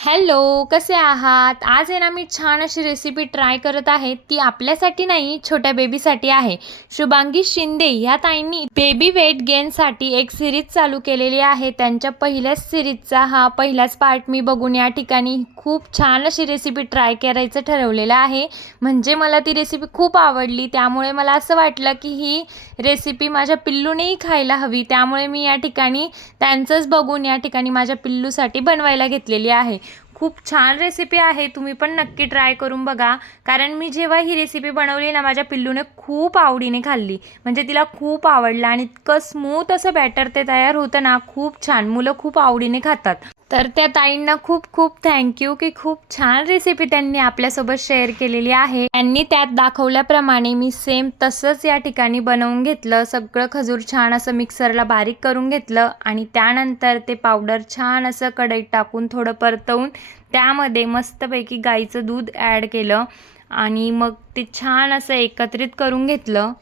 Hello, कसे आहात? आज आहे ना मी छान अशी रेसिपी ट्राय करत आहे. ती आपल्यासाठी नाही, छोट्या बेबीसाठी आहे. शुभांगी शिंदे ह्या ताईंनी बेबी वेट गेनसाठी एक सीरीज चालू केलेली आहे. त्यांच्या पहिल्याच सीरीजचा हा पहिलाच पार्ट मी बघून या ठिकाणी खूप छान अशी रेसिपी ट्राय करायचं ठरवलेलं आहे. म्हणजे मला ती रेसिपी खूप आवडली. त्यामुळे मला असं वाटलं की ही रेसिपी माझ्या पिल्लूनेही खायला हवी. त्यामुळे मी या ठिकाणी त्यांचंच बघून या ठिकाणी माझ्या पिल्लूसाठी बनवायला घेतलेली आहे. खूप छान रेसिपी आहे. तुम्ही पण नक्की ट्राय करून बघा. कारण मी जेव्हा ही रेसिपी बनवली ना, माझ्या पिल्लूने खूप आवडीने खाल्ली. म्हणजे तिला खूप आवडलं आणि इतकं स्मूथ असं बॅटर ते तयार होतं ना, खूप छान. मुलं खूप आवडीने खातात. तर त्या ताईंना खूप खूप थँक्यू की खूप छान रेसिपी त्यांनी आपल्यासोबत शेअर केलेली आहे. त्यांनी त्यात दाखवल्याप्रमाणे मी सेम तसंच या ठिकाणी बनवून घेतलं. सगळं खजूर छान असं मिक्सरला बारीक करून घेतलं आणि त्यानंतर ते पावडर छान असं कढईत टाकून थोडं परतवून त्यामध्ये मस्तपैकी गाईचं दूध ॲड केलं आणि मग ते छान असं एकत्रित करून घेतलं.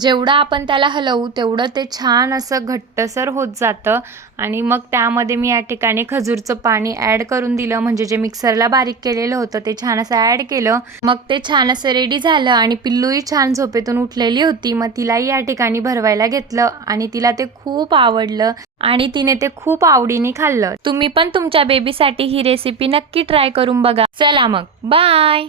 जेवढं आपण त्याला हलवू तेवढं ते छान असं घट्टसर होत जातं आणि मग त्यामध्ये मी या ठिकाणी खजूरचं पाणी ॲड करून दिलं. म्हणजे जे मिक्सरला बारीक केलेलं होतं ते छान असं ॲड केलं. मग ते छान असं रेडी झालं आणि पिल्लूही छान झोपेतून उठलेली होती. मग तिलाही या ठिकाणी भरवायला घेतलं आणि तिला ते खूप आवडलं आणि तिने ते खूप आवडीने खाल्लं. तुम्ही पण तुमच्या बेबीसाठी ही रेसिपी नक्की ट्राय करून बघा. चला मग, बाय.